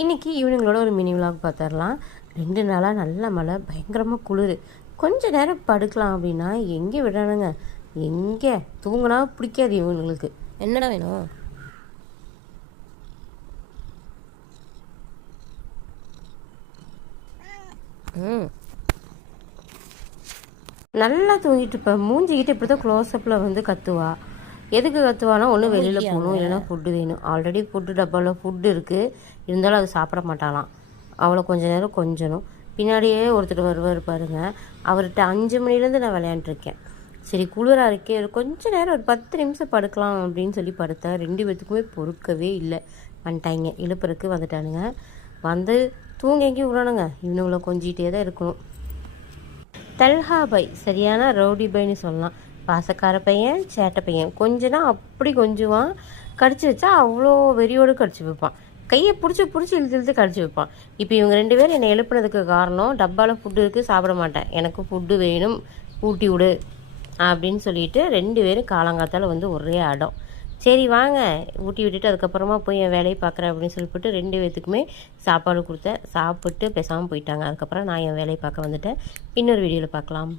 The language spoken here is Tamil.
இன்றைக்கி ஈவினிங்களோட ஒரு மினி விலாக் பார்த்துடலாம். 2 நாளாக நல்ல மழை, பயங்கரமாக குளிர். கொஞ்சம் நேரம் படுக்கலாம் அப்படின்னா எங்கே விடணுங்க, எங்கே தூங்கினா பிடிக்காது இவங்களுக்கு. என்னடா வேணும்? நல்லா தூங்கிட்டு இப்போ மூஞ்சிக்கிட்டு இப்படி தான் க்ளோஸ்அப்பில் வந்து கத்துவா. எதுக்கு கத்துவானா, ஒன்று வெளியில் போகணும், இல்லைன்னா ஃபுட்டு வேணும். ஆல்ரெடி ஃபுட்டு டப்பாவில் ஃபுட்டு இருக்குது, இருந்தாலும் அது சாப்பிட மாட்டாலாம். அவளை கொஞ்சம் நேரம் கொஞ்சணும். பின்னாடியே ஒருத்தர் வருவார் பாருங்க, அவர்கிட்ட 5 மணிலேருந்து நான் விளையாண்டுருக்கேன். சரி குளிராக இருக்கே, கொஞ்சம் நேரம் ஒரு 10 நிமிஷம் படுக்கலாம் அப்படின்னு சொல்லி படுத்தேன். 2 பேத்துக்குமே பொறுக்கவே இல்லை. வந்துட்டாங்க, இழுப்புறக்கு வந்துட்டானுங்க. வந்து தூங்கி எங்கேயும் விடணுங்க, இவனுங்களை கொஞ்சிகிட்டே தான் இருக்கணும். தல்ஹா பை சரியான ரவுடி பைன்னு சொல்லலாம். பாசக்கார பையன், சேட்டை பையன். கொஞ்சனா அப்படி கொஞ்சுவான், கடிச்சு வச்சா அவ்வளோ வெறியோடு கடிச்சு வைப்பான். கையை பிடிச்சி இழுத்து கடிச்சு வைப்பான். இப்போ இவங்க 2 பேரும் என்னை எழுப்புனதுக்கு காரணம், டப்பாவில் ஃபுட்டு இருக்குது, சாப்பிட மாட்டேன், எனக்கு ஃபுட்டு வேணும், ஊட்டி விடு அப்படின்னு சொல்லிட்டு 2 பேரும் காலங்காத்தால் வந்து ஒரே அடம். சரி வாங்க ஊட்டி விட்டுட்டு அதுக்கப்புறமா போய் என் வேலையை பார்க்குறேன் அப்படின்னு சொல்லிவிட்டு 2 பேர்த்துக்குமே சாப்பாடு கொடுத்தேன். சாப்பிட்டு பேசாமல் போயிட்டாங்க. அதுக்கப்புறம் நான் என் வேலையை பார்க்க வந்துட்டேன். இன்னொரு வீடியோவில் பார்க்கலாம்.